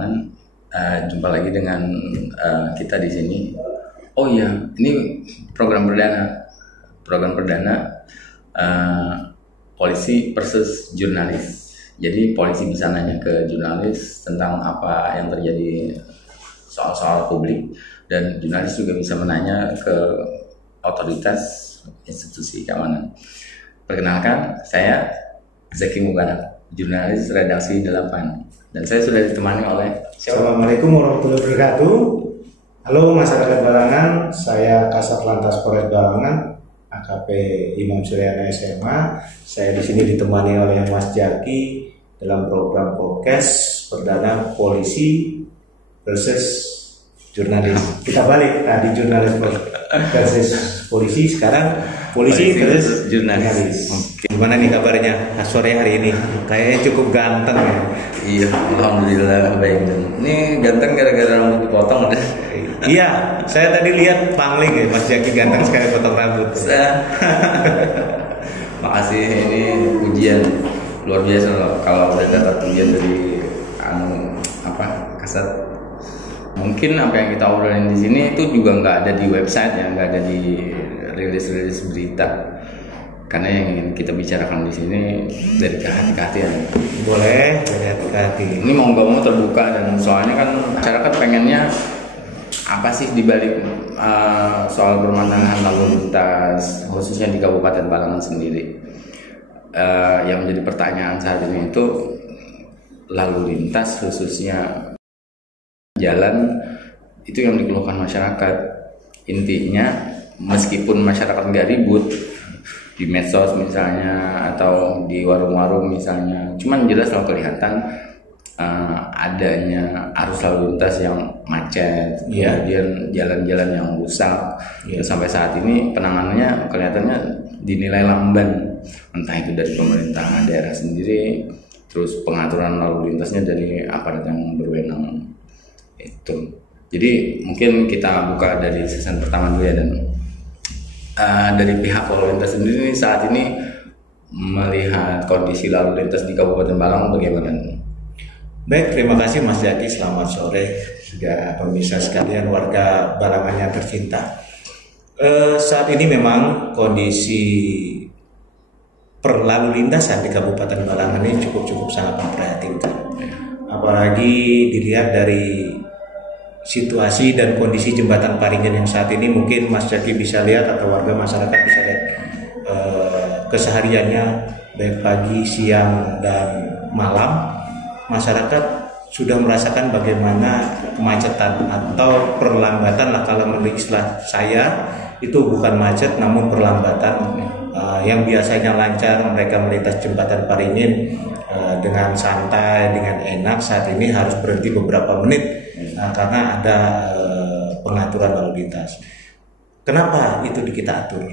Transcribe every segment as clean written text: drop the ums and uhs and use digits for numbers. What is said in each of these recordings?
Keamanan. Jumpa lagi dengan kita di sini. Oh iya, ini program perdana polisi versus jurnalis. Jadi polisi bisa nanya ke jurnalis tentang apa yang terjadi soal-soal publik, dan jurnalis juga bisa menanya ke otoritas institusi keamanan. Perkenalkan, saya Zaki Mubarak, jurnalis redaksi 8, dan saya sudah ditemani oleh Assalamualaikum warahmatullahi wabarakatuh. Halo masyarakat Barangan, saya Kasat Lantas Polres Barangan, AKP Imam Suryana SMA. Saya di sini ditemani oleh Mas Jaki dalam program podcast perdana polisi versus jurnalis. Kita balik tadi jurnalis versus polisi, sekarang polisi versus jurnalis. Gimana nih kabarnya sore hari ini? Kayaknya cukup ganteng ya. Iya, alhamdulillah baik. Ini ganteng gara-gara rambut dipotong deh. Iya, saya tadi lihat pangling ya, Mas Jaki ganteng sekali potong rambut. Makasih, ini pujian luar biasa loh kalau udah dapat pujian dari Kasat. Mungkin apa yang kita obrolin di sini itu juga nggak ada di website ya, nggak ada di rilis berita. Karena yang ingin kita bicarakan di sini dari kehati-hatian. Boleh, dari hati-hati. Ini mau nggak mau terbuka, dan soalnya kan masyarakat pengennya apa sih dibalik soal permasalahan lalu lintas, khususnya di Kabupaten Balangan sendiri. Yang menjadi pertanyaan saat ini itu lalu lintas, khususnya jalan, itu yang dikeluhkan masyarakat. Intinya meskipun masyarakat nggak ribut di medsos misalnya atau di warung-warung misalnya, cuman jelas kalau kelihatan adanya arus lalu lintas yang macet, kemudian jalan-jalan yang rusak. Sampai saat ini penanganannya kelihatannya dinilai lamban, entah itu dari pemerintah daerah sendiri, terus pengaturan lalu lintasnya dari aparat yang berwenang itu. Jadi mungkin kita buka dari season pertama dulu ya, dan dari pihak lalu lintas sendiri saat ini melihat kondisi lalu lintas di Kabupaten Balangan bagaimana? Baik, terima kasih Mas Jaki. Selamat sore juga pemirsa sekalian, warga Balangan yang tercinta. Saat ini memang kondisi perlalu lintasan di Kabupaten Balangan ini cukup sangat memprihatinkan. Apalagi dilihat dari situasi dan kondisi jembatan Paringin yang saat ini, mungkin Mas Jaki bisa lihat atau warga masyarakat bisa lihat kesehariannya baik pagi, siang, dan malam. Masyarakat sudah merasakan bagaimana kemacetan atau perlambatan lah, kalau menurut istilah saya itu bukan macet namun perlambatan. Yang biasanya lancar mereka melintas jembatan Paringin dengan santai, dengan enak, saat ini harus berhenti beberapa menit karena ada pengaturan lalu lintas. Kenapa itu kita atur?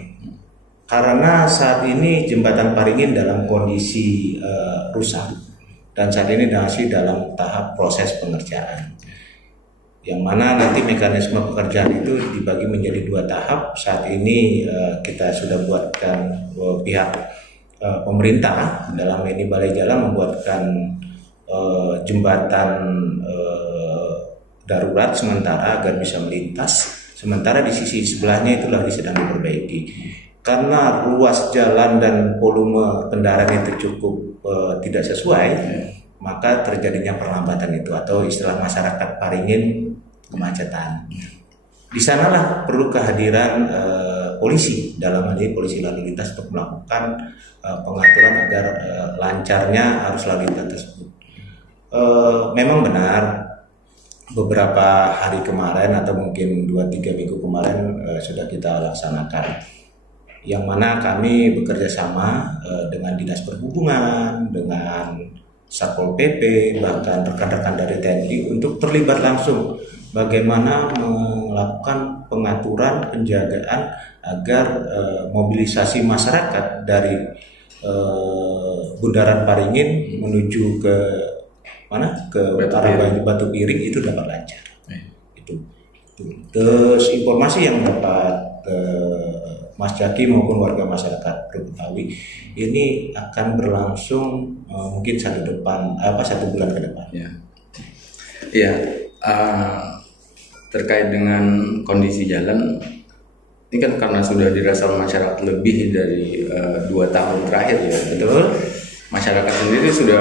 Karena saat ini jembatan Paringin dalam kondisi rusak, dan saat ini masih dalam tahap proses pengerjaan, yang mana nanti mekanisme pekerjaan itu dibagi menjadi 2 tahap. Saat ini kita sudah buatkan pihak pemerintah dalam ini Balai Jalan membuatkan jembatan darurat sementara agar bisa melintas, sementara di sisi sebelahnya itu lagi sedang diperbaiki. Karena ruas jalan dan volume kendaraan itu cukup tidak sesuai, maka terjadinya perlambatan itu, atau istilah masyarakat Paringin kemacetan. Di sanalah perlu kehadiran polisi, dalam hal ini polisi lalu lintas, untuk melakukan pengaturan agar lancarnya arus lalu lintas tersebut. Memang benar beberapa hari kemarin atau mungkin 2-3 minggu kemarin sudah kita laksanakan, yang mana kami bekerja sama dengan Dinas Perhubungan, dengan Satpol PP, bahkan rekan-rekan dari TNI untuk terlibat langsung bagaimana melakukan pengaturan penjagaan agar mobilisasi masyarakat dari Bundaran Paringin menuju ke mana, ke arah Batu Piring itu dapat lancar. Itu. Terus informasi yang dapat Mas Jaki maupun warga masyarakat Betawi ini akan berlangsung mungkin 1 bulan ke depan. Ya, terkait dengan kondisi jalan, ini kan karena sudah dirasa masyarakat lebih dari 2 tahun terakhir ya, betul. Masyarakat sendiri sudah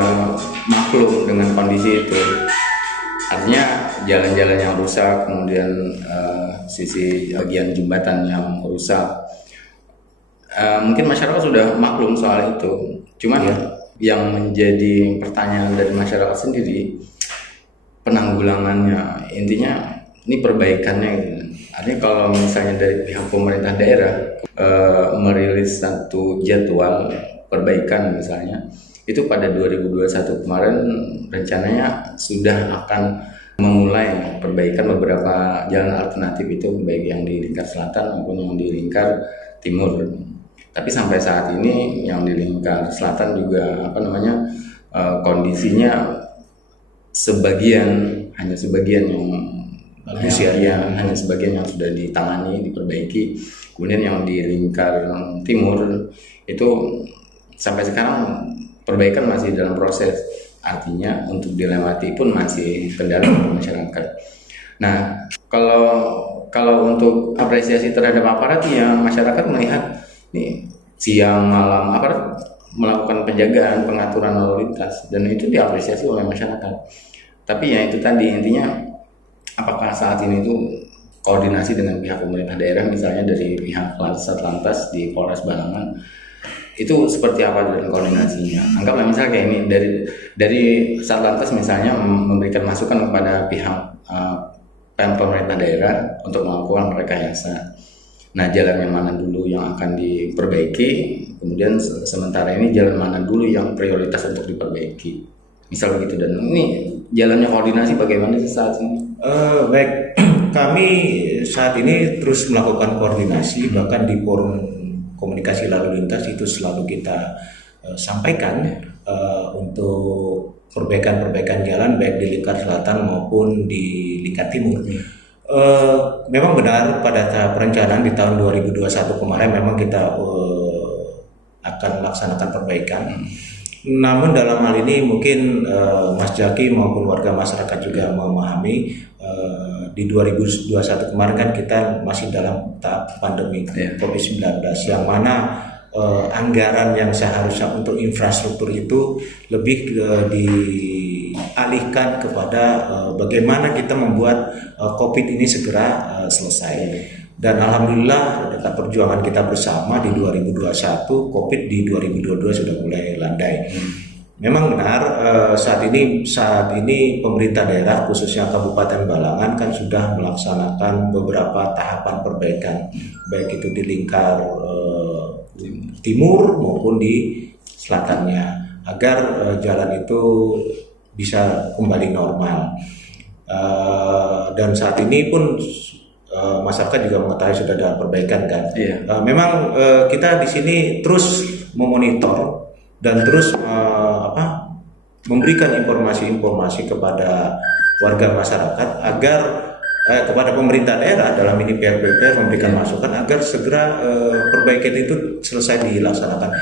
maklum dengan kondisi itu. Artinya jalan-jalan yang rusak, kemudian sisi bagian jembatan yang rusak. Mungkin masyarakat sudah maklum soal itu. Cuman yang menjadi pertanyaan dari masyarakat sendiri, penanggulangannya, intinya ini perbaikannya gitu. Artinya kalau misalnya dari pihak pemerintah daerah merilis satu jadwal perbaikan misalnya, itu pada 2021 kemarin rencananya sudah akan memulai perbaikan beberapa jalan alternatif itu, baik yang di lingkar selatan maupun yang di lingkar timur. Tapi sampai saat ini yang di lingkar selatan juga kondisinya hanya sebagian yang bagus ya, hanya sebagian yang sudah ditangani, diperbaiki. Kemudian yang di lingkar timur itu sampai sekarang perbaikan masih dalam proses, artinya untuk dilewati pun masih kendala masyarakat. Nah, kalau untuk apresiasi terhadap aparat ya, masyarakat melihat nih siang malam aparat melakukan penjagaan, pengaturan lalu lintas, dan itu diapresiasi oleh masyarakat. Tapi ya itu tadi, intinya apakah saat ini tuh koordinasi dengan pihak pemerintah daerah, misalnya dari pihak Satlantas di Polres Balangan, itu seperti apa dengan koordinasinya? Anggaplah misalnya kayak ini, dari Satlantas misalnya memberikan masukan kepada pihak pemerintah daerah untuk melakukan rekayasa. Nah, jalan yang mana dulu yang akan diperbaiki, kemudian sementara ini jalan mana dulu yang prioritas untuk diperbaiki, misal begitu. Dan ini jalannya koordinasi bagaimana sih saat ini? Baik, kami saat ini terus melakukan koordinasi, bahkan di forum komunikasi lalu lintas itu selalu kita sampaikan untuk perbaikan jalan baik di lingkar selatan maupun di lingkar timur. Memang benar pada tahap perencanaan di tahun 2021 kemarin memang kita akan melaksanakan perbaikan. Namun dalam hal ini mungkin Mas Jaki maupun warga masyarakat juga memahami di 2021 kemarin kan kita masih dalam tahap pandemi COVID-19, yang mana anggaran yang seharusnya untuk infrastruktur itu lebih dialihkan kepada bagaimana kita membuat COVID ini segera selesai. Dan alhamdulillah dekat perjuangan kita bersama di 2021, COVID di 2022 sudah mulai landai. Memang benar saat ini pemerintah daerah khususnya Kabupaten Balangan kan sudah melaksanakan beberapa tahapan perbaikan, baik itu di lingkar timur maupun di selatannya, agar jalan itu bisa kembali normal. Dan saat ini pun masyarakat juga mengetahui sudah ada perbaikan kan. Memang kita di sini terus memonitor dan terus memberikan informasi-informasi kepada warga masyarakat agar kepada pemerintah daerah dalam ini PRPP memberikan masukan agar segera perbaikan itu selesai dilaksanakan.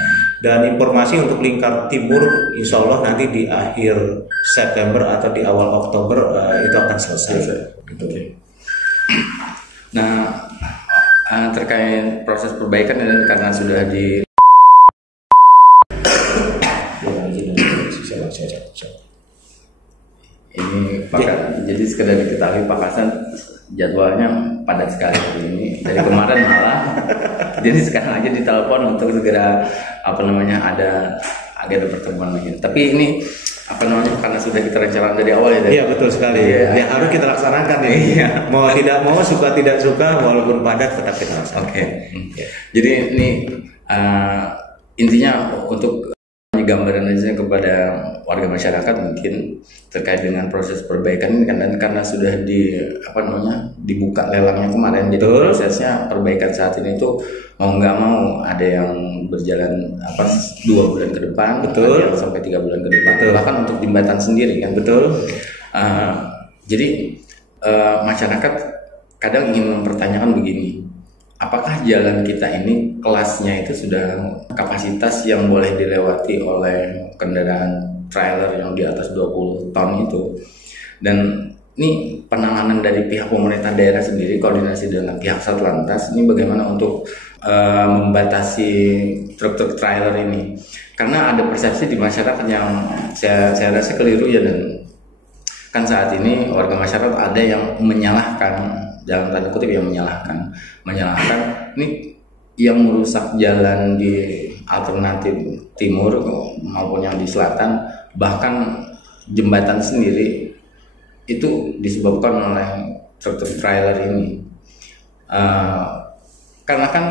Dan informasi untuk lingkar timur insya Allah nanti di akhir September atau di awal Oktober itu akan selesai. Gitu. Nah, terkait proses perbaikan dan karena sudah di ini jadi sekedar diketahui Pak Hasan jadwalnya padat sekali hari ini dari kemarin malah. Jadi sekarang aja ditelepon untuk segera ada agenda pertemuan lagi. Tapi ini karena sudah kita rencanakan dari awal ya. Iya betul sekali. Ya harus kita laksanakan ini. Mau tidak mau, suka tidak suka, walaupun padat tetap kita laksanakan. Oke. Jadi ini intinya untuk gambaran aja kepada warga masyarakat mungkin terkait dengan proses perbaikan ini karena sudah dibuka lelangnya kemarin. Jadi prosesnya perbaikan saat ini itu mau nggak mau ada yang berjalan 2 bulan ke depan, ada yang sampai 3 bulan ke depan. Bahkan untuk jembatan sendiri kan. Jadi masyarakat kadang ingin mempertanyakan begini, apakah jalan kita ini kelasnya itu sudah kapasitas yang boleh dilewati oleh kendaraan trailer yang di atas 20 ton itu, dan ini penanganan dari pihak pemerintah daerah sendiri, koordinasi dengan pihak Satlantas, ini bagaimana untuk membatasi truk-truk trailer ini? Karena ada persepsi di masyarakat yang saya rasa keliru ya, dan kan saat ini warga masyarakat ada yang menyalahkan, dalam tanda kutip yang menyalahkan ini yang merusak jalan di alternatif timur maupun yang di selatan, bahkan jembatan sendiri itu disebabkan oleh truk-truk trailer ini. Karena kan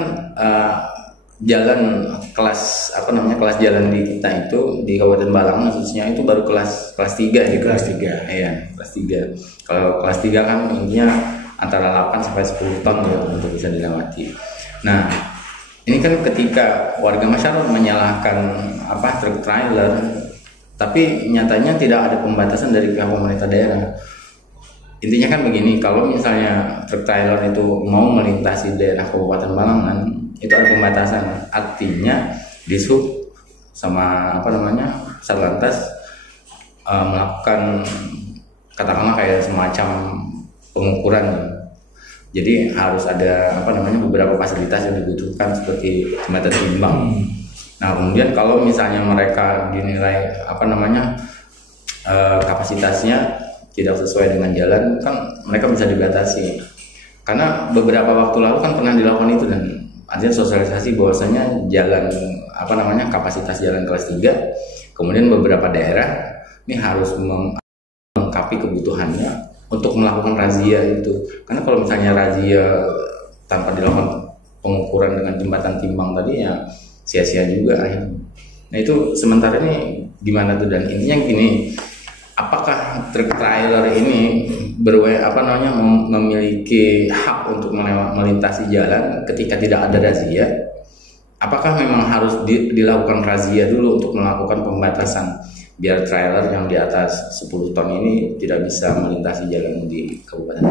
jalan kelas kelas jalan di kita itu di Kabupaten Balang khususnya itu baru kelas 3 di kelas 3. Iya, kelas 3. Kalau kelas 3 kan intinya antara 8 sampai 10 ton ya untuk bisa dilewati. Nah, ini kan ketika warga masyarakat menyalahkan truk trailer, tapi nyatanya tidak ada pembatasan dari pihak pemerintah daerah. Intinya kan begini, kalau misalnya truk trailer itu mau melintasi daerah Kabupaten Balangan, itu ada pembatasan. Artinya Dishub sama Satlantas melakukan katakanlah kayak semacam pengukuran. Jadi harus ada beberapa fasilitas yang dibutuhkan seperti jembatan timbang. Nah, kemudian kalau misalnya mereka dinilai kapasitasnya tidak sesuai dengan jalan, kan mereka bisa dibatasi. Karena beberapa waktu lalu kan pernah dilakukan itu, dan artinya sosialisasi bahwasanya jalan kapasitas jalan kelas 3, kemudian beberapa daerah ini harus melengkapi kebutuhannya untuk melakukan razia itu. Karena kalau misalnya razia tanpa dilakukan pengukuran dengan jembatan timbang tadi ya sia-sia juga akhirnya. Nah, itu sementara ini gimana tuh, dan intinya gini, apakah truk trailer ini memiliki hak untuk melintasi jalan ketika tidak ada razia? Apakah memang harus dilakukan razia dulu untuk melakukan pembatasan biar trailer yang di atas 10 ton ini tidak bisa melintasi jalan di Kabupaten?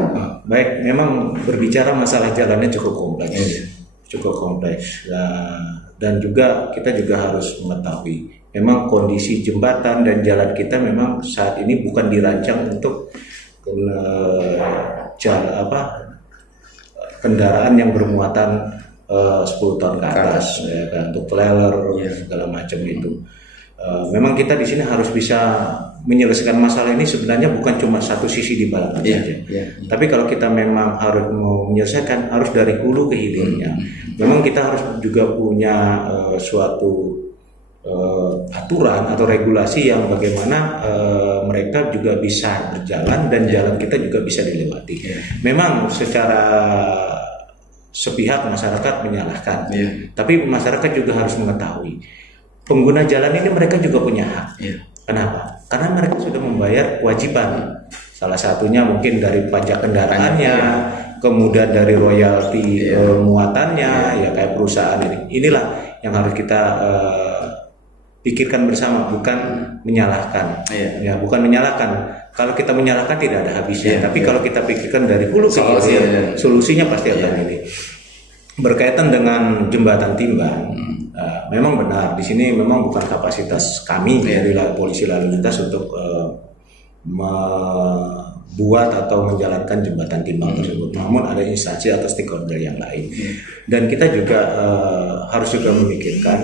Baik, memang berbicara masalah jalannya cukup kompleks. Dan juga kita juga harus mengetahui memang kondisi jembatan dan jalan kita memang saat ini bukan dirancang untuk kendaraan yang bermuatan 10 ton ke atas, ya kan, untuk trailer segala macam itu. Memang kita di sini harus bisa menyelesaikan masalah ini sebenarnya bukan cuma satu sisi di Balangan saja. Tapi kalau kita memang harus menyelesaikan, harus dari hulu ke hilirnya. Memang kita harus juga punya suatu aturan atau regulasi yang bagaimana mereka juga bisa berjalan dan jalan kita juga bisa dilewati. Memang secara sepihak masyarakat menyalahkan, tapi masyarakat juga harus mengetahui pengguna jalan ini mereka juga punya hak. Kenapa? Karena mereka sudah membayar kewajiban. Salah satunya mungkin dari pajak kendaraannya, kemudian dari royalti muatannya, ya kayak perusahaan ini. Inilah yang harus kita pikirkan bersama, bukan menyalahkan. Ya, bukan menyalahkan. Kalau kita menyalahkan tidak ada habisnya. Tapi kalau kita pikirkan dari hulu ke hilir, solusinya pasti akan ini. Berkaitan dengan jembatan timbang, memang benar di sini memang bukan kapasitas kami dari polisi lalu lintas untuk membuat atau menjalankan jembatan timbang tersebut. Namun ada instansi atau stakeholder yang lain. Dan kita juga harus juga memikirkan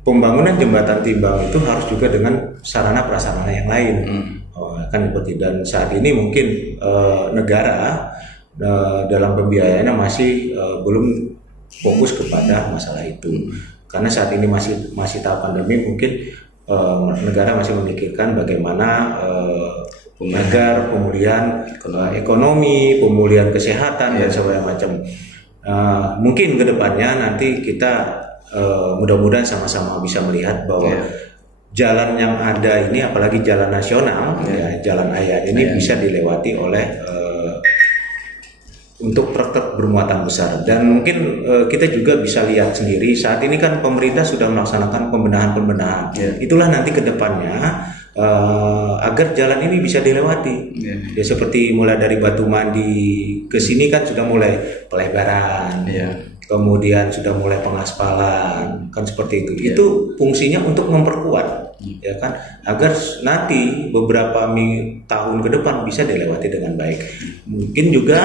pembangunan jembatan timbang itu harus juga dengan sarana prasarana yang lain. Kan seperti, dan saat ini mungkin negara dalam pembiayaannya masih belum fokus kepada masalah itu, karena saat ini masih tahap pandemi. Mungkin negara masih memikirkan bagaimana agar pemulihan ekonomi, pemulihan kesehatan dan segala macam. Mungkin kedepannya nanti kita mudah-mudahan sama-sama bisa melihat bahwa jalan yang ada ini, apalagi jalan nasional, jalan raya ini bisa dilewati oleh untuk truk bermuatan besar. Dan mungkin kita juga bisa lihat sendiri saat ini kan pemerintah sudah melaksanakan pembenahan. Itulah nanti ke depannya agar jalan ini bisa dilewati. Ya, seperti mulai dari Batu Mandi ke sini kan sudah mulai pelebaran. kemudian sudah mulai pengaspalan, kan seperti itu. Itu fungsinya untuk memperkuat, ya kan, agar nanti beberapa tahun ke depan bisa dilewati dengan baik. Mungkin juga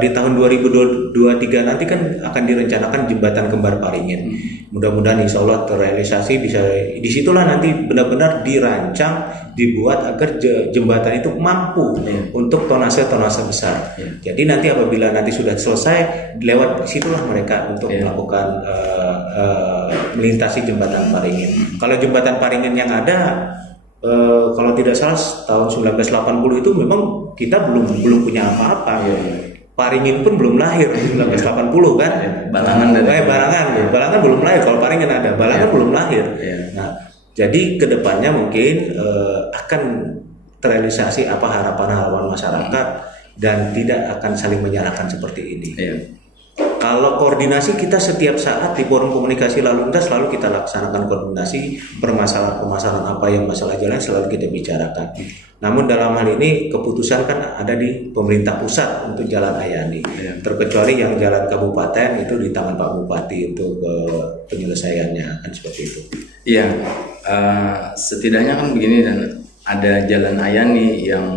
di tahun 2023 nanti kan akan direncanakan jembatan Kembar Paringin. Mudah-mudahan insya Allah terrealisasi, bisa disitulah nanti benar-benar dirancang, dibuat agar jembatan itu mampu untuk tonase-tonase besar. Jadi nanti apabila nanti sudah selesai, lewat situlah mereka untuk melakukan melintasi jembatan Paringin. Kalau jembatan Paringin yang ada, kalau tidak salah tahun 1980 itu memang kita belum punya apa-apa. Paringin pun belum lahir 1980 kan. Balangan belum lahir. Kalau Paringin ada, Balangan belum lahir. Nah, jadi kedepannya mungkin akan terrealisasi apa harapan-harapan masyarakat dan tidak akan saling menyalahkan seperti ini. Kalau koordinasi kita setiap saat di forum komunikasi lalu lintas selalu kita laksanakan koordinasi permasalahan apa yang masalah jalan selalu kita bicarakan. Namun dalam hal ini keputusan kan ada di pemerintah pusat untuk Jalan Ayani. Terkecuali yang jalan kabupaten itu di tangan Pak Bupati untuk penyelesaiannya, kan seperti itu. Iya, setidaknya kan begini, dan ada Jalan Ayani yang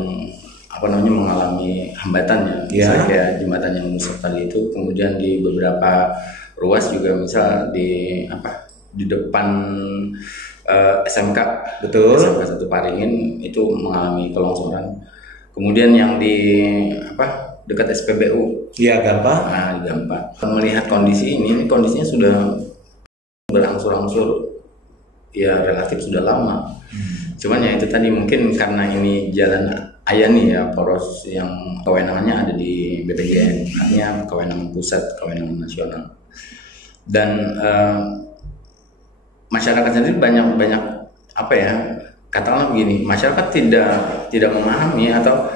mengalami hambatannya, misalnya kayak jembatan yang rusak tadi itu, kemudian di beberapa ruas juga, misal di depan SMK, SMK 1 Paringin itu mengalami kelongsoran. Kemudian yang di dekat SPBU, Gampa. Nah, di Gampa. Melihat kondisi ini kondisinya sudah berangsur-angsur, ya relatif sudah lama. Cuman ya itu tadi, mungkin karena ini Jalan Ayani ya, poros yang kewenangannya ada di BPJN, artinya kewenangan pusat, kewenangan nasional. Dan masyarakat sendiri banyak katakanlah begini, masyarakat tidak memahami, atau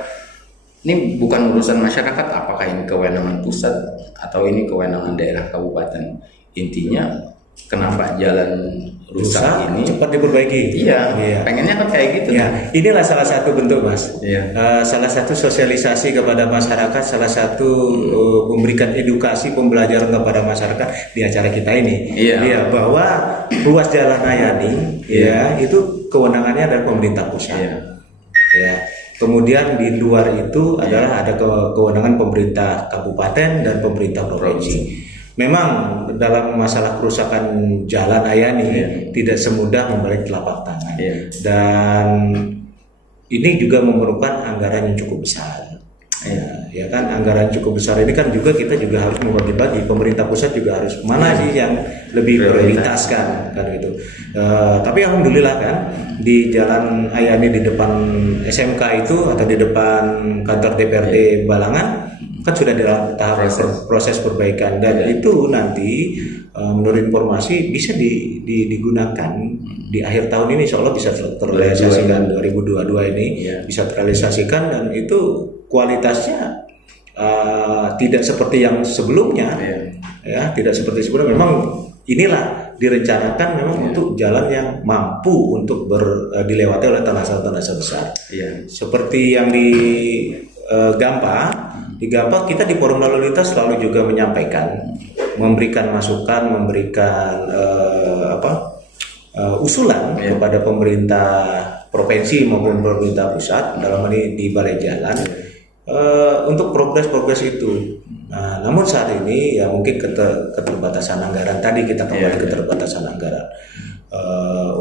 ini bukan urusan masyarakat, apakah ini kewenangan pusat atau ini kewenangan daerah kabupaten. Intinya kenapa jalan rusak ini cepat diperbaiki. Pengennya kan kayak gitu. Inilah salah satu bentuk, Mas. Salah satu sosialisasi kepada masyarakat, salah satu memberikan edukasi pembelajaran kepada masyarakat di acara kita ini. Bahwa ruas Jalan Ayani itu kewenangannya dari pemerintah pusat. Kemudian di luar itu adalah ada kewenangan pemerintah kabupaten dan pemerintah provinsi. Memang dalam masalah kerusakan Jalan Ayani tidak semudah membalik telapak tangan, dan ini juga memerlukan anggaran yang cukup besar. Anggaran cukup besar ini kan juga kita juga harus membagi-bagi. Pemerintah pusat juga harus mana sih yang lebih prioritaskan kan gitu. Tapi alhamdulillah kan di Jalan Ayani di depan SMK itu atau di depan kantor DPRD Balangan kan sudah dalam tahap proses perbaikan, dan itu nanti menurut informasi bisa digunakan di akhir tahun ini, insya Allah bisa terrealisasikan 2022 ini bisa terrealisasikan, dan itu kualitasnya tidak seperti yang sebelumnya, tidak seperti sebelumnya. Memang inilah direncanakan memang untuk jalan yang mampu untuk dilewati oleh tanah-tanah besar, seperti yang di Gampa. Di Gampa kita di forum lalu lintas selalu juga menyampaikan, memberikan masukan, memberikan usulan kepada pemerintah provinsi maupun pemerintah pusat, dalam ini di balai jalan, untuk progres itu. Nah, namun saat ini ya mungkin keterbatasan anggaran, tadi kita kembali keterbatasan anggaran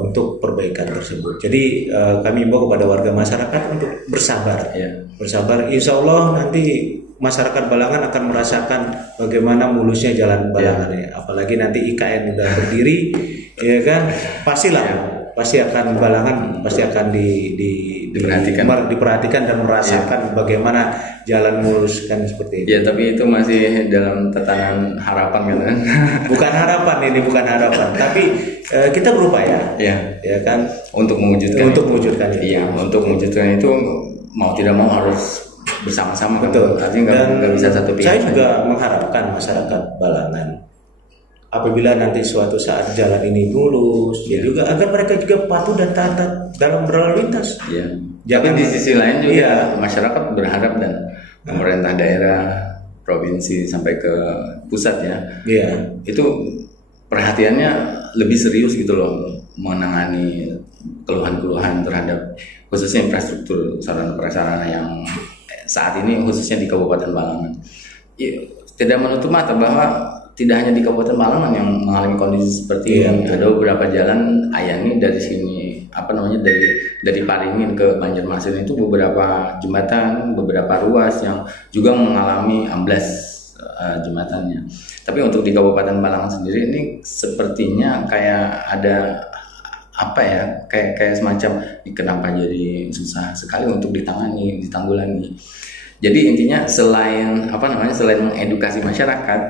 untuk perbaikan tersebut. Jadi kami imbau kepada warga masyarakat untuk bersabar. Bersabar, insya Allah nanti masyarakat Balangan akan merasakan bagaimana mulusnya jalan Balangan ini. Apalagi nanti IKN sudah berdiri, ya kan, pasti akan Balangan pasti akan diperhatikan dan merasakan bagaimana jalan mulus kan seperti itu. Tapi itu masih dalam tatanan harapan kan? Bukan harapan, tapi kita berupaya, ya kan, untuk mewujudkan itu. Untuk mewujudkan itu mau tidak mau harus bersama-sama. Betul. Artinya nggak bisa satu pihak. Saya juga mengharapkan masyarakat Balangan, apabila nanti suatu saat jalan ini mulus, juga agar mereka juga patuh dan taat dalam berlalu lintas. Tapi di sisi lain juga masyarakat berharap, dan pemerintah daerah provinsi sampai ke pusat ya. Iya. Itu perhatiannya lebih serius gitu loh menangani keluhan-keluhan terhadap khususnya infrastruktur sarana prasarana yang saat ini khususnya di Kabupaten Balangan. Ya, tidak menutup mata bahwa tidak hanya di Kabupaten Balangan yang mengalami kondisi seperti ini. Ada beberapa jalan Ayani dari sini dari Paringin ke Banjarmasin itu beberapa jembatan, beberapa ruas yang juga mengalami amblas jembatannya. Tapi untuk di Kabupaten Balangan sendiri ini sepertinya kayak ada kayak semacam kenapa jadi susah sekali untuk ditanggulangi. Jadi intinya selain mengedukasi masyarakat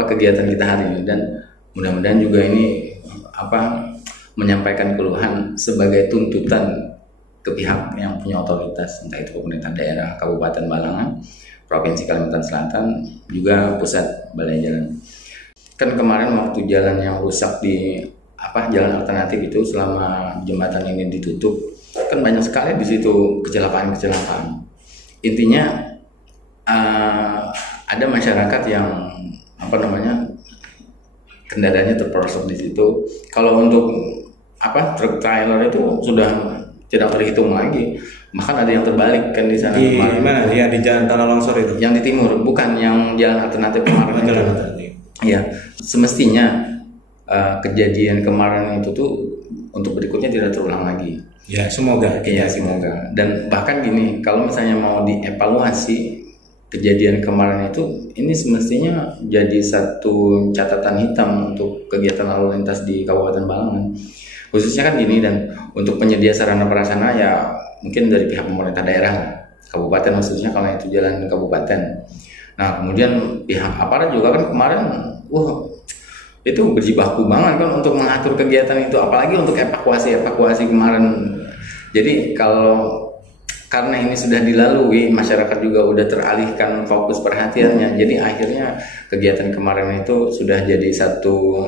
kegiatan kita hari ini, dan mudah-mudahan juga ini menyampaikan keluhan sebagai tuntutan ke pihak yang punya otoritas, entah itu pemerintah daerah Kabupaten Balangan, Provinsi Kalimantan Selatan, juga pusat balai jalan. Kan kemarin waktu jalan yang rusak di jalan alternatif itu selama jembatan ini ditutup, kan banyak sekali di situ kecelakaan. Intinya ada masyarakat yang kendaraannya terperosok di situ. Kalau untuk truk trailer itu sudah tidak terhitung lagi. Bahkan ada yang terbalik kan di sana kemarin. Mana? Yang di jalan tanah longsor itu? Yang di timur, bukan yang jalan alternatif kemarin. Jalan alternatif. Iya, semestinya kejadian kemarin itu tuh untuk berikutnya tidak terulang lagi. Ya, semoga. Iya, semoga. Dan bahkan gini, kalau misalnya mau dievaluasi kejadian kemarin itu, ini semestinya jadi satu catatan hitam untuk kegiatan lalu lintas di Kabupaten Balangan. Khususnya kan gini, dan untuk penyedia sarana prasarana ya mungkin dari pihak pemerintah daerah, kabupaten khususnya kalau itu jalan kabupaten. Nah kemudian pihak aparat juga kan kemarin, itu berjibaku banget kan untuk mengatur kegiatan itu, apalagi untuk evakuasi kemarin. Jadi karena ini sudah dilalui, masyarakat juga udah teralihkan fokus perhatiannya. Jadi akhirnya kegiatan kemarin itu sudah jadi satu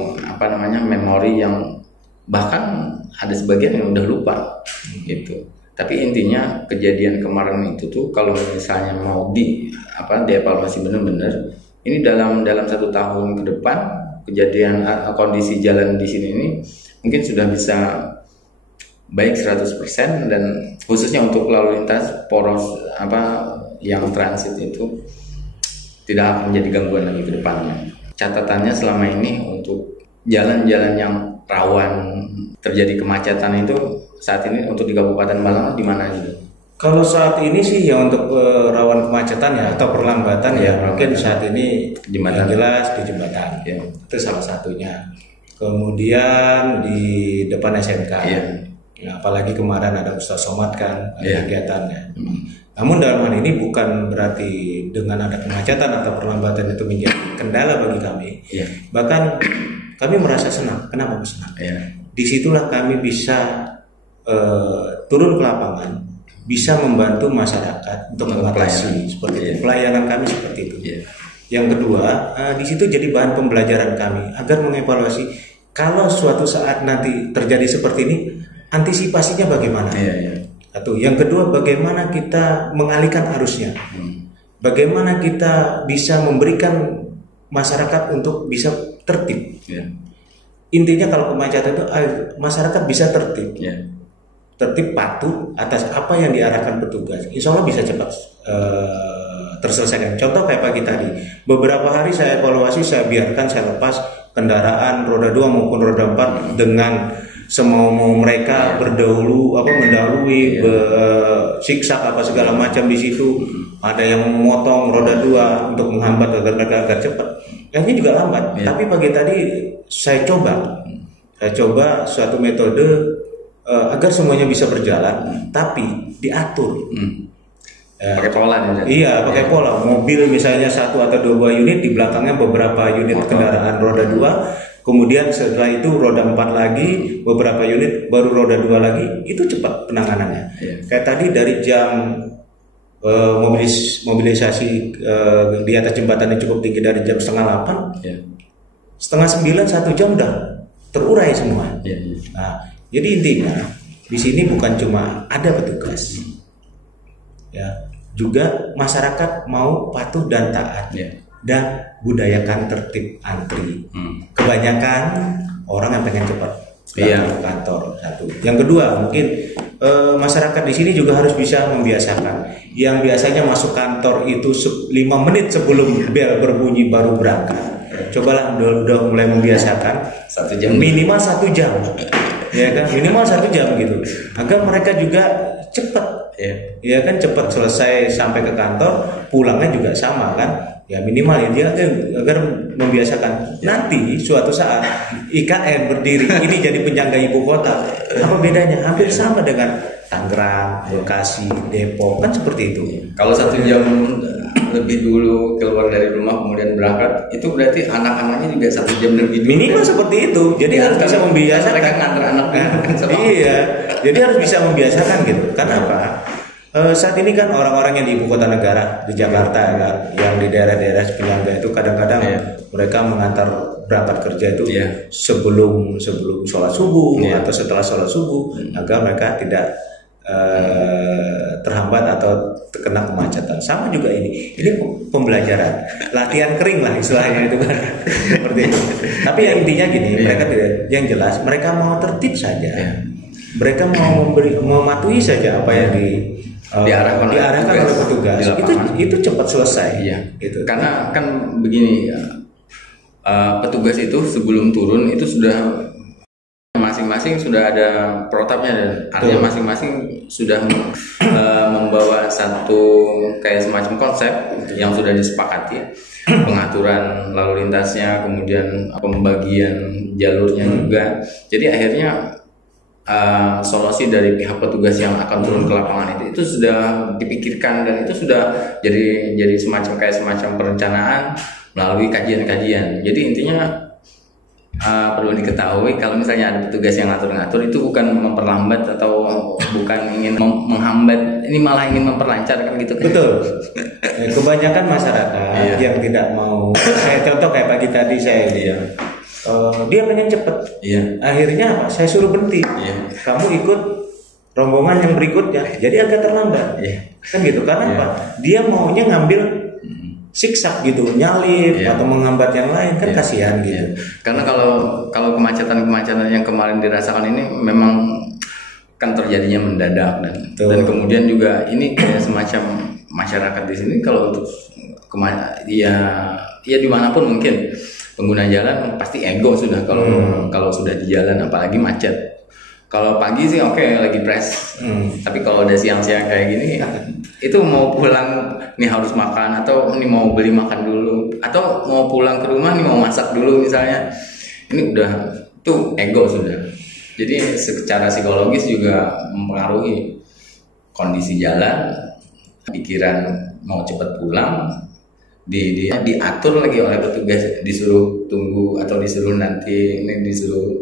memori yang bahkan ada sebagian yang udah lupa gitu. Tapi intinya kejadian kemarin itu tuh kalau misalnya mau dievaluasi benar-benar, ini dalam 1 tahun ke depan kejadian kondisi jalan di sini ini mungkin sudah bisa baik 100%, dan khususnya untuk lalu lintas poros yang transit itu tidak akan menjadi gangguan lagi ke depannya. Catatannya selama ini untuk jalan-jalan yang rawan terjadi kemacetan itu saat ini untuk di Kabupaten Balangan di mana aja? Kalau saat ini sih ya untuk rawan kemacetan ya atau perlambatan mungkin saat ini jembatan jelas di jembatan itu salah satunya. Kemudian di depan SMK. Nah, apalagi kemarin ada Ustaz Somad kan kegiatannya. Namun dalam hal ini bukan berarti dengan ada kemacetan atau perlambatan itu menjadi kendala bagi kami. Bahkan kami merasa senang. Kenapa senang? Disitulah kami bisa turun ke lapangan, bisa membantu masyarakat untuk mengatasi seperti itu. Pelayanan kami seperti itu. Yang kedua, di situ jadi bahan pembelajaran kami agar mengevaluasi kalau suatu saat nanti terjadi seperti ini, antisipasinya bagaimana? Satu. Yang kedua, bagaimana kita mengalihkan arusnya? Bagaimana kita bisa memberikan masyarakat untuk bisa tertib? Intinya kalau kemacetan itu masyarakat bisa tertib, tertib patuh atas apa yang diarahkan petugas. Insya Allah bisa cepat terselesaikan. Contoh kayak pagi tadi, beberapa hari saya evaluasi, saya biarkan, saya lepas kendaraan roda 2 maupun roda 4 dengan semau mereka mendahului siksak segala macam di situ. Ada yang memotong roda 2 untuk menghambat agar mereka cepat. Ini juga lambat. Tapi pagi tadi saya coba suatu metode agar semuanya bisa berjalan, tapi diatur. Pakai pola pakai pola. Mobil misalnya 1 atau 2 unit, di belakangnya beberapa unit kendaraan roda 2. Kemudian setelah itu roda 4 lagi, beberapa unit, baru roda 2 lagi. Itu cepat penanganannya. Kayak tadi dari jam mobilisasi di atas jembatan yang cukup tinggi dari jam 7:30, 8:30, 1 jam udah terurai semua. Nah, jadi intinya di sini bukan cuma ada petugas, juga masyarakat mau patuh dan taat, dan budayakan tertib antri. Kebanyakan orang yang pengen cepat datang ke kantor, satu. Yang kedua, mungkin masyarakat di sini juga harus bisa membiasakan yang biasanya masuk kantor itu 5 menit sebelum bel berbunyi baru berangkat. Cobalah udah mulai membiasakan 1 jam, minimal 1 jam, ya kan, minimal 1 jam gitu, agar mereka juga cepat, ya kan, cepat selesai sampai ke kantor, pulangnya juga sama kan, ya minimal ya dia agar membiasakan. Nanti suatu saat IKN berdiri ini jadi penyangga ibu kota, apa bedanya? Hampir sama dengan Tangerang, Bekasi, Depok, kan seperti itu. Kalau 1 jam lebih dulu keluar dari rumah kemudian berangkat, itu berarti anak-anaknya juga 1 jam lebih dulu. Minimal seperti itu. Jadi harus bisa membiasakan. Mereka ngantar anaknya. Iya. Jadi harus bisa membiasakan gitu. Karena apa? Saat ini kan orang-orang yang di ibu kota negara, di Jakarta kan, yang di daerah-daerah penyangga itu kadang-kadang mereka mengantar berangkat kerja itu sebelum sholat subuh atau setelah sholat subuh, agar mereka tidak terhambat atau terkena kemacetan. Sama juga ini pembelajaran, latihan kering lah istilahnya itu kan. Seperti itu. Tapi yang intinya gini, mereka tidak, yang jelas mereka mau tertib saja, mereka mau mematuhi saja apa yang diarahkan oleh petugas. Itu cepat selesai. Gitu. Karena kan begini, petugas itu sebelum turun itu sudah masing-masing sudah ada protapnya, dan artinya masing-masing sudah membawa satu kayak semacam konsep yang sudah disepakati, pengaturan lalu lintasnya, kemudian pembagian jalurnya juga. Jadi akhirnya solusi dari pihak petugas yang akan turun ke lapangan itu sudah dipikirkan, dan itu sudah jadi semacam perencanaan melalui kajian-kajian. Jadi intinya perlu diketahui kalau misalnya ada petugas yang ngatur-ngatur, itu bukan memperlambat atau bukan ingin menghambat, ini malah ingin memperlancar kan gitu. Betul. Kebanyakan masyarakat yang tidak mau, saya contoh kayak pagi tadi saya dia pengen cepet, akhirnya apa? Saya suruh berhenti. Kamu ikut rombongan yang berikutnya, jadi agak terlambat. Kan gitu, karena apa? Dia maunya ngambil siksak gitu, nyalip atau menghambat yang lain, kan kasihan gitu. Karena kalau kemacetan yang kemarin dirasakan ini memang kan terjadinya mendadak, dan kemudian juga ini kayak semacam masyarakat di sini kalau untuk dimanapun mungkin pengguna jalan pasti ego sudah kalau sudah di jalan, apalagi macet. Kalau pagi sih lagi press, tapi kalau udah siang-siang kayak gini, itu mau pulang nih harus makan, atau nih mau beli makan dulu, atau mau pulang ke rumah nih mau masak dulu misalnya, ini udah tuh ego sudah. Jadi secara psikologis juga mempengaruhi kondisi jalan, pikiran mau cepat pulang, diatur lagi oleh petugas, disuruh tunggu atau disuruh nanti, ini disuruh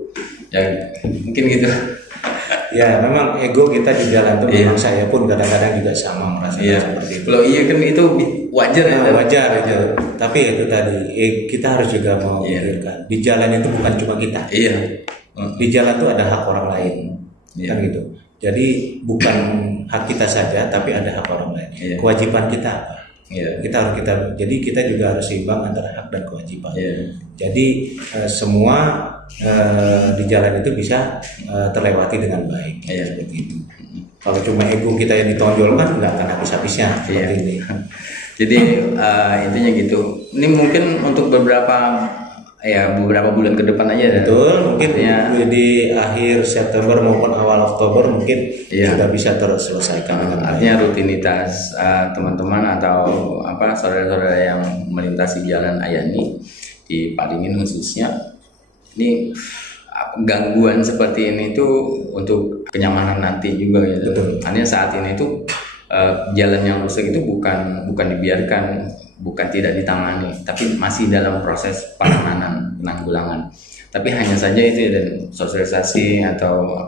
mungkin gitu. Ya memang ego kita di jalan tuh memang saya pun kadang-kadang juga sama merasakan seperti itu. Kalau kan itu wajar wajar aja. Tapi itu tadi kita harus juga memikirkan di jalan itu bukan cuma kita. Di jalan tuh ada hak orang lain, kan gitu. Jadi bukan hak kita saja, tapi ada hak orang lain. Kewajiban kita apa? Jadi kita juga harus seimbang antara hak dan kewajiban. Jadi semua di jalan itu bisa terlewati dengan baik. Seperti itu. Kalau cuma ego kita yang ditonjolkan, nggak akan habis-habisnya seperti ini. Jadi intinya gitu. Ini mungkin untuk beberapa bulan ke depan aja. Betul, mungkin di akhir September maupun awal Oktober mungkin sudah bisa terselesaikan dengan baik. Artinya rutinitas teman-teman atau saudara-saudara yang melintasi Jalan Ayani di Padingin khususnya, ini gangguan seperti ini tuh untuk kenyamanan nanti juga gitu. Artinya saat ini tuh jalan yang rusak itu bukan dibiarkan, bukan tidak ditangani, tapi masih dalam proses penanggulangan. Tapi hanya saja itu dan sosialisasi atau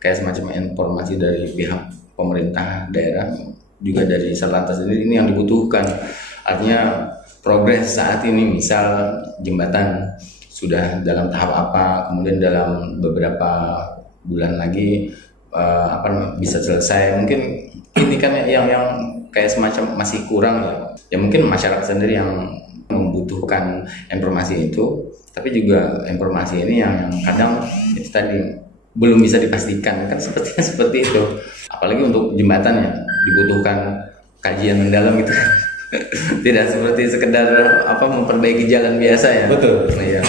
kayak semacam informasi dari pihak pemerintah daerah, juga dari Satlantas ini yang dibutuhkan. Artinya progres saat ini, misal jembatan sudah dalam tahap apa, kemudian dalam beberapa bulan lagi bisa selesai. Mungkin ini kan yang kayak semacam masih kurang ya. Ya mungkin masyarakat sendiri yang membutuhkan informasi itu, tapi juga informasi ini yang kadang itu tadi belum bisa dipastikan kan, sepertinya seperti itu. Apalagi untuk jembatan ya dibutuhkan kajian mendalam gitu kan. Tidak seperti sekedar memperbaiki jalan biasa ya. Betul. Iya.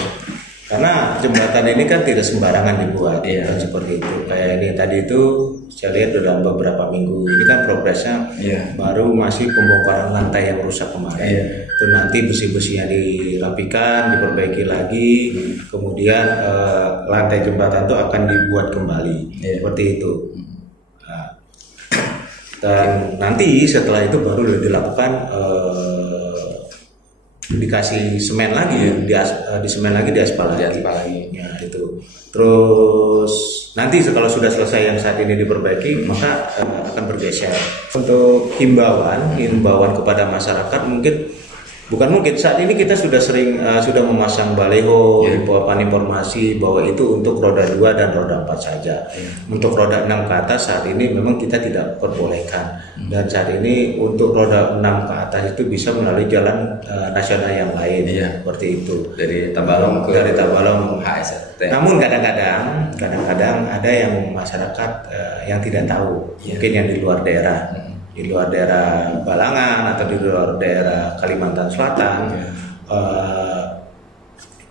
Karena jembatan ini kan tidak sembarangan dibuat, Iya. kan seperti itu. Kayak ini tadi itu saya lihat dalam beberapa minggu ini kan progresnya baru masih pembongkaran lantai yang rusak kemarin. Iya. Itu nanti besi-besinya dirapikan, diperbaiki lagi, kemudian lantai jembatan itu akan dibuat kembali, seperti itu. Nah, dan nanti setelah itu baru dilakukan dikasih semen lagi, di semen lagi, di aspal lagi. Ya, itu. Terus nanti kalau sudah selesai yang saat ini diperbaiki, maka akan bergeser. Untuk himbauan kepada masyarakat mungkin saat ini kita sudah sering sudah memasang baleho, papan informasi bahwa itu untuk roda 2 dan roda 4 saja. Untuk roda 6 ke atas saat ini memang kita tidak perbolehkan. Dan saat ini untuk roda 6 ke atas itu bisa melalui jalan nasional yang lain, seperti itu. Dari Tabalong ke HST. Namun kadang-kadang ada yang masyarakat yang tidak tahu, mungkin yang di luar daerah. Di luar daerah Balangan atau di luar daerah Kalimantan Selatan,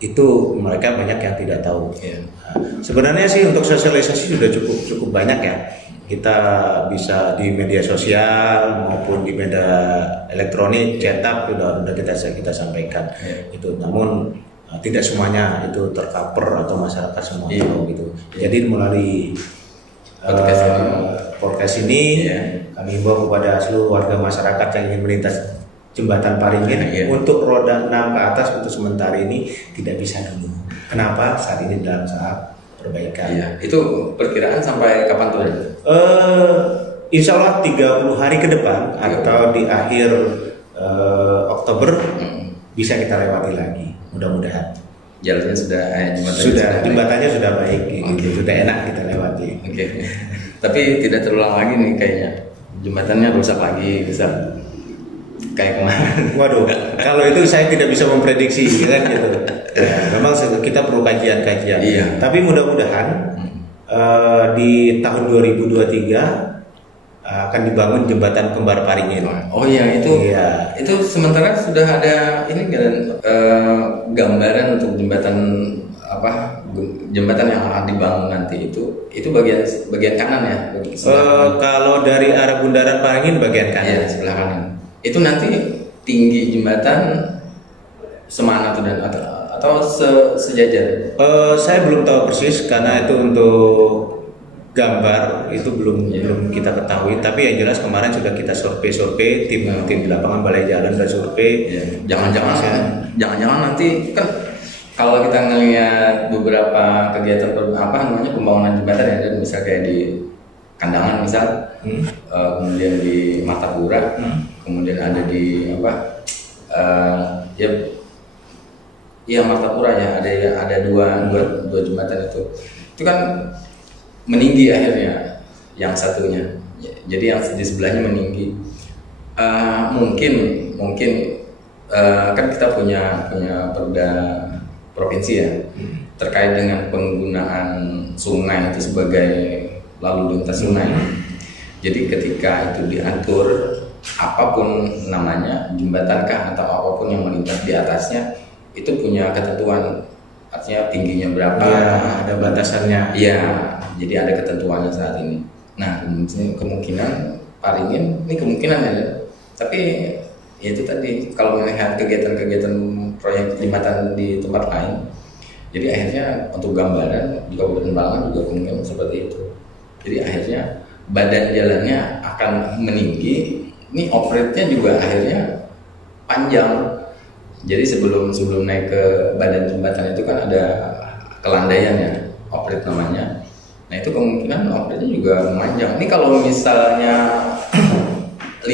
itu mereka banyak yang tidak tahu. Sebenarnya sih untuk sosialisasi sudah cukup banyak ya. Kita bisa di media sosial maupun di media elektronik, cetak sudah kita sampaikan. Itu, namun tidak semuanya itu tercover atau masyarakat semua tahu gitu. Jadi melalui podcast ini kami himbau kepada seluruh warga masyarakat yang ingin melintas jembatan Paringin untuk roda 6 ke atas untuk sementara ini tidak bisa dulu. Kenapa? Saat ini dalam saat perbaikan. Itu perkiraan sampai kapan tuh? Insya Allah 30 hari ke depan atau di akhir Oktober bisa kita lewati lagi. Mudah-mudahan. Jalannya jembatannya sudah baik, gitu. Sudah enak kita lewati. Tapi tidak terulang lagi nih kayaknya, jembatannya rusak lagi, bisa kayak kemarin. Waduh, kalau itu saya tidak bisa memprediksi kan gitu. Memang kita perlu kajian-kajian. Tapi mudah-mudahan di tahun 2023 akan dibangun jembatan kembar Paringin. Oh iya, itu sementara sudah ada ini kan gambaran untuk jembatan yang akan dibangun nanti itu bagian kanan ya. Kalau dari arah bundaran Paringin bagian kanan. Sebelah kanan. Itu nanti tinggi jembatan semana tuh atau sejajar? Saya belum tahu persis karena itu untuk gambar itu belum kita ketahui, tapi yang jelas kemarin sudah kita survei tim di lapangan balai jalan dan survei. Jangan-jangan nanti kan kalau kita ngelihat beberapa kegiatan pembangunan jembatan ya, dan misal kayak di Kandangan kemudian di Martapura, kemudian ada di Martapura ya, ada dua jembatan itu kan meninggi akhirnya yang satunya, jadi yang di sebelahnya meninggi. Mungkin kan kita punya perda provinsi ya terkait dengan penggunaan sungai itu sebagai lalu lintas sungai. Jadi ketika itu diatur apapun namanya, jembatankah atau apapun yang melintas di atasnya, itu punya ketentuan, artinya tingginya berapa, ada batasannya. Jadi ada ketentuannya saat ini. Nah, kemungkinan Paringin ini kemungkinan ya, tapi itu tadi kalau melihat kegiatan-kegiatan proyek jembatan di tempat lain, jadi akhirnya untuk gambaran di Kabupaten Balangan juga kemungkinan seperti itu. Jadi akhirnya badan jalannya akan meninggi, ini operate-nya juga akhirnya panjang. Jadi sebelum naik ke badan jembatan itu kan ada kelandaian ya, operate namanya. Nah itu kemungkinan operate-nya juga memanjang. Ini kalau misalnya 4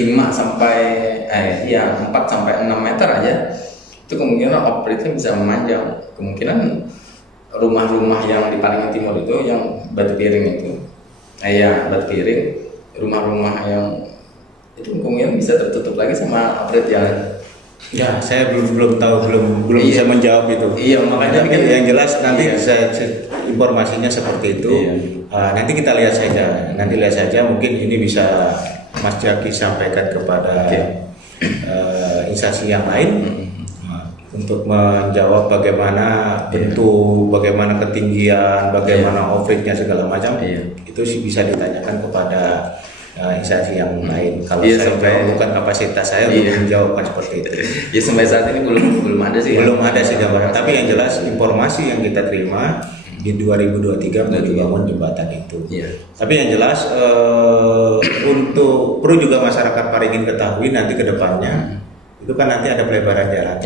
sampai 6 meter aja, itu kemungkinan operate-nya bisa memanjang. Kemungkinan rumah-rumah yang di Paringin Timur itu yang batu piring itu, batu piring, rumah-rumah yang itu kemungkinan bisa tertutup lagi sama upgrade jalan. Ya, saya belum tahu, belum bisa menjawab itu. Iya, makanya tapi yang jelas nanti informasinya seperti itu. Nanti kita lihat saja. Mungkin ini bisa Mas Jaki sampaikan kepada instansi yang lain untuk menjawab bagaimana bentuk, bagaimana ketinggian, bagaimana off-roadnya segala macam. Itu sih bisa ditanyakan kepada instansi yang lain. Kalau saya jawab bukan kapasitas saya untuk menjawabkan seperti itu. Ya sampai saat ini belum ada sih. Belum ada sih gambaran. Tapi yang jelas informasi yang kita terima di 2023 untuk dibangun jembatan itu. Tapi yang jelas untuk perlu juga masyarakat Paringin ketahui nanti ke depannya itu kan nanti ada pelebaran jalan.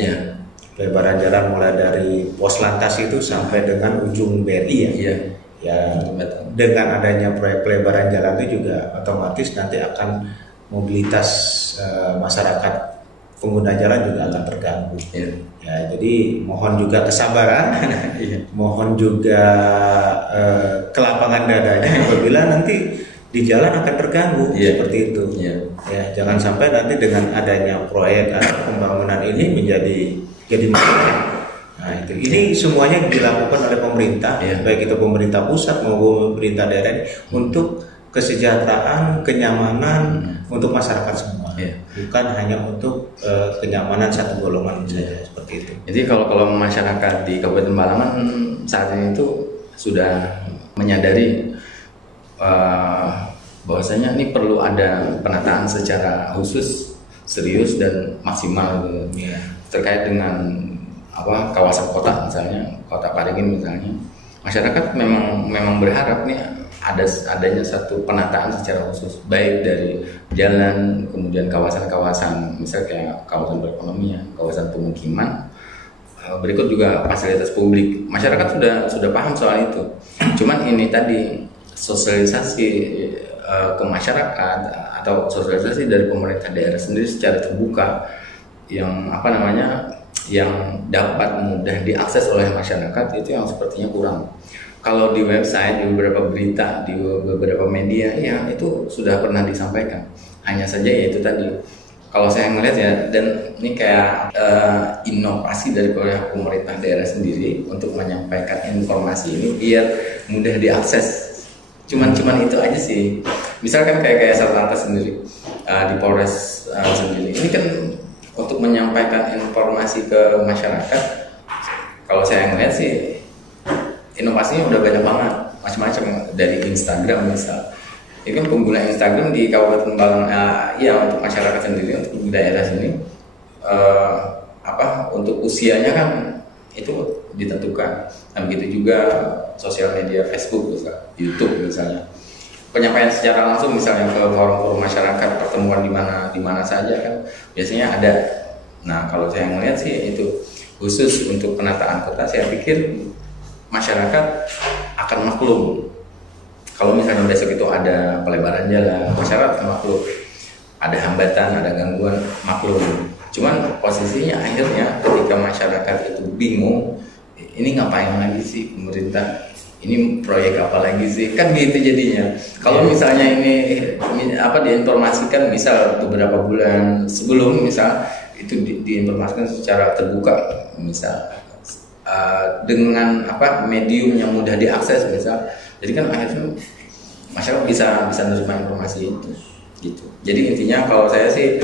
Pelebaran jalan mulai dari pos lantas itu sampai dengan ujung BRI ya, dengan adanya proyek pelebaran jalan itu juga otomatis nanti akan mobilitas masyarakat pengguna jalan juga akan terganggu. Ya, jadi mohon juga kesabaran, mohon juga kelapangan dadanya apabila nanti di jalan akan terganggu seperti itu. Ya, jangan sampai nanti dengan adanya proyek atau pembangunan ini jadi masalah. Nah, itu. Ini semuanya dilakukan oleh pemerintah, baik itu pemerintah pusat maupun pemerintah daerah untuk kesejahteraan, kenyamanan untuk masyarakat semua, bukan hanya untuk kenyamanan satu golongan saja seperti itu. Jadi kalau masyarakat di Kabupaten Balangan saat ini itu sudah menyadari bahwasanya ini perlu ada penataan secara khusus, serius dan maksimal terkait dengan kawasan kota, misalnya kota Paringin misalnya, masyarakat memang berharap nih adanya satu penataan secara khusus, baik dari jalan, kemudian kawasan-kawasan misalnya kayak kawasan perekonomian, kawasan pemukiman, berikut juga fasilitas publik. Masyarakat sudah paham soal itu. Cuman ini tadi sosialisasi ke masyarakat atau sosialisasi dari pemerintah daerah sendiri secara terbuka yang dapat mudah diakses oleh masyarakat itu yang sepertinya kurang. Kalau di website, di beberapa berita, di beberapa media itu sudah pernah disampaikan. Hanya saja itu tadi. Kalau saya melihat dan ini kayak inovasi dari pemerintah daerah sendiri untuk menyampaikan informasi ini biar mudah diakses. Cuman itu aja sih. Misalkan kayak Satlantas sendiri di Polres sendiri. Ini kan untuk menyampaikan informasi ke masyarakat, kalau saya ngeliat sih inovasinya udah banyak banget, macam-macam dari Instagram misal. Ini kan pengguna Instagram di Kabupaten Balangan, untuk masyarakat sendiri, untuk di daerah sini, untuk usianya kan itu ditentukan. Nah begitu juga sosial media Facebook, YouTube misalnya. Penyampaian secara langsung misalnya ke forum-forum masyarakat, pertemuan di mana saja kan biasanya ada. Nah kalau saya melihat sih itu khusus untuk penataan kota, saya pikir masyarakat akan maklum. Kalau misalnya besok itu ada pelebaran jalan, masyarakat akan maklum. Ada hambatan, ada gangguan, maklum. Cuman posisinya akhirnya ketika masyarakat itu bingung, ini ngapain lagi sih pemerintah? Ini proyek apa lagi sih? Kan gitu jadinya. Kalau misalnya ini diinformasikan misal beberapa bulan sebelum misal itu diinformasikan secara terbuka misal dengan medium yang mudah diakses misal. Jadi kan akhirnya masyarakat bisa menerima informasi itu gitu. Jadi intinya kalau saya sih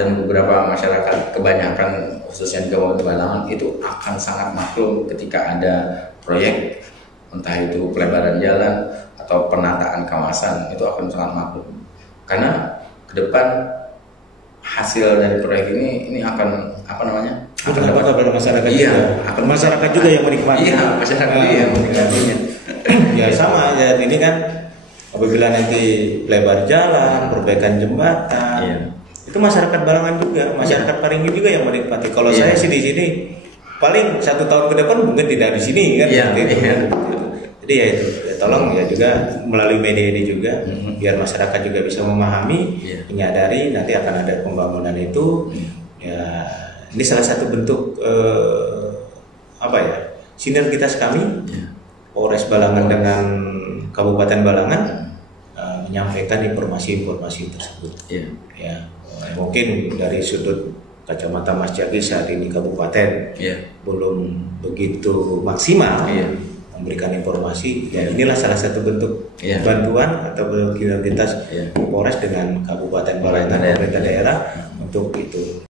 dan beberapa masyarakat kebanyakan khususnya di Kabupaten Balangan itu akan sangat maklum ketika ada proyek, entah itu pelebaran jalan atau penataan kawasan, itu akan sangat maklum. Karena ke depan hasil dari proyek ini akan akan dapat kepada masyarakat juga. Masyarakat juga yang menikmati. Masyarakat yang menikmatinya. Ya sama ya, ini kan apabila nanti lebar jalan, perbaikan jembatan, itu masyarakat Balangan juga, masyarakat Paringin juga yang menikmati. Kalau saya sih di sini paling 1 tahun ke depan mungkin tidak di sini kan. Jadi itu tolong juga melalui media ini juga biar masyarakat juga bisa memahami, menyadari nanti akan ada pembangunan itu. Ini salah satu bentuk sinergitas kami Polres Balangan dengan Kabupaten Balangan menyampaikan informasi-informasi tersebut. Ya, mungkin dari sudut kacamata Mas Jaki saat ini kabupaten belum begitu maksimal memberikan informasi. Ya, inilah salah satu bentuk bantuan atau kinerja Polres dengan kabupaten pemerintah daerah untuk itu.